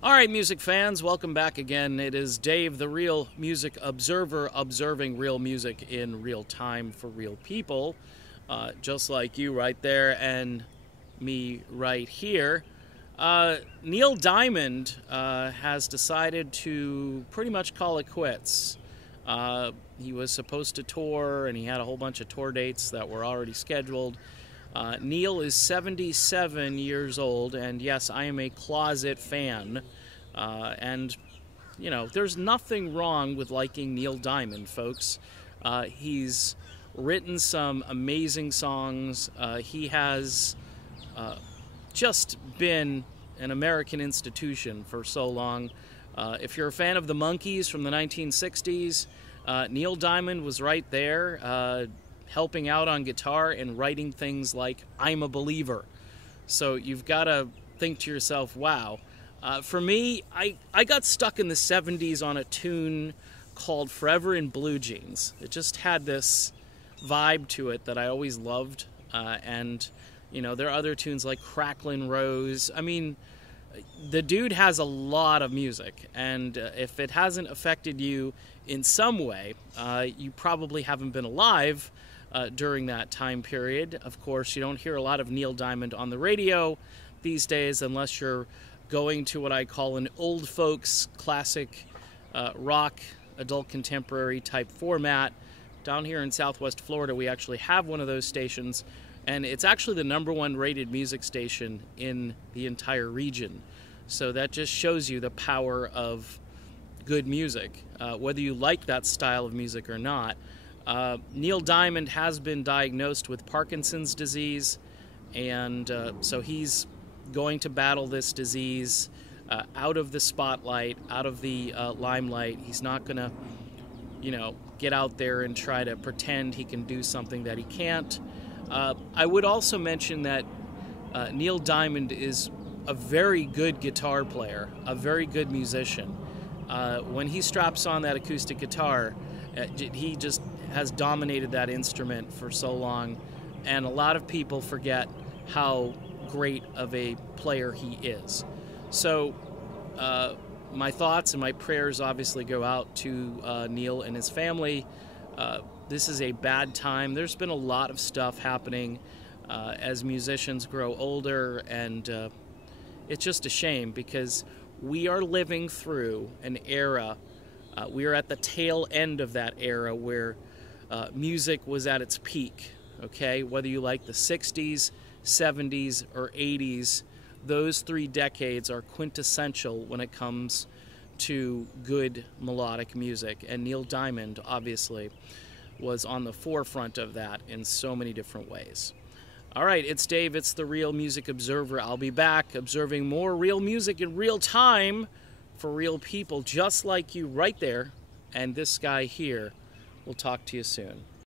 All right, music fans, welcome back again. It is Dave, the Real Music Observer, observing real music in real time for real people, just like you right there and me right here. Neil Diamond has decided to pretty much call it quits. He was supposed to tour, and he had a whole bunch of tour dates that were already scheduled. Neil is 77 years old, and yes, I am a closet fan. And, you know, there's nothing wrong with liking Neil Diamond, folks. He's written some amazing songs. He has just been an American institution for so long. If you're a fan of the Monkees from the 1960s, Neil Diamond was right there, helping out on guitar and writing things like I'm a Believer. So you've got to think to yourself, wow. For me, I got stuck in the 70s on a tune called Forever in Blue Jeans. It just had this vibe to it that I always loved. And, you know, there are other tunes like Cracklin' Rose. I mean, the dude has a lot of music. And if it hasn't affected you in some way, you probably haven't been alive during that time period. Of course, you don't hear a lot of Neil Diamond on the radio these days unless you're going to what I call an old folks classic rock, adult contemporary type format. Down here in Southwest Florida, we actually have one of those stations, and it's actually the #1 rated music station in the entire region. So that just shows you the power of good music, whether you like that style of music or not. Neil Diamond has been diagnosed with Parkinson's disease, and so he's going to battle this disease out of the spotlight, out of the limelight. He's not going to, you know, get out there and try to pretend he can do something that he can't. I would also mention that Neil Diamond is a very good guitar player, a very good musician. When he straps on that acoustic guitar, he just has dominated that instrument for so long, and a lot of people forget how great of a player he is. So my thoughts and my prayers obviously go out to Neil and his family. This is a bad time. There's been a lot of stuff happening as musicians grow older, and it's just a shame because we are living through an era. We are at the tail end of that era where music was at its peak, okay? Whether you like the 60s, 70s, or 80s, those 3 decades are quintessential when it comes to good melodic music. And Neil Diamond, obviously, was on the forefront of that in so many different ways. All right, it's Dave, it's the Real Music Observer. I'll be back observing more real music in real time for real people just like you right there. And this guy here will talk to you soon.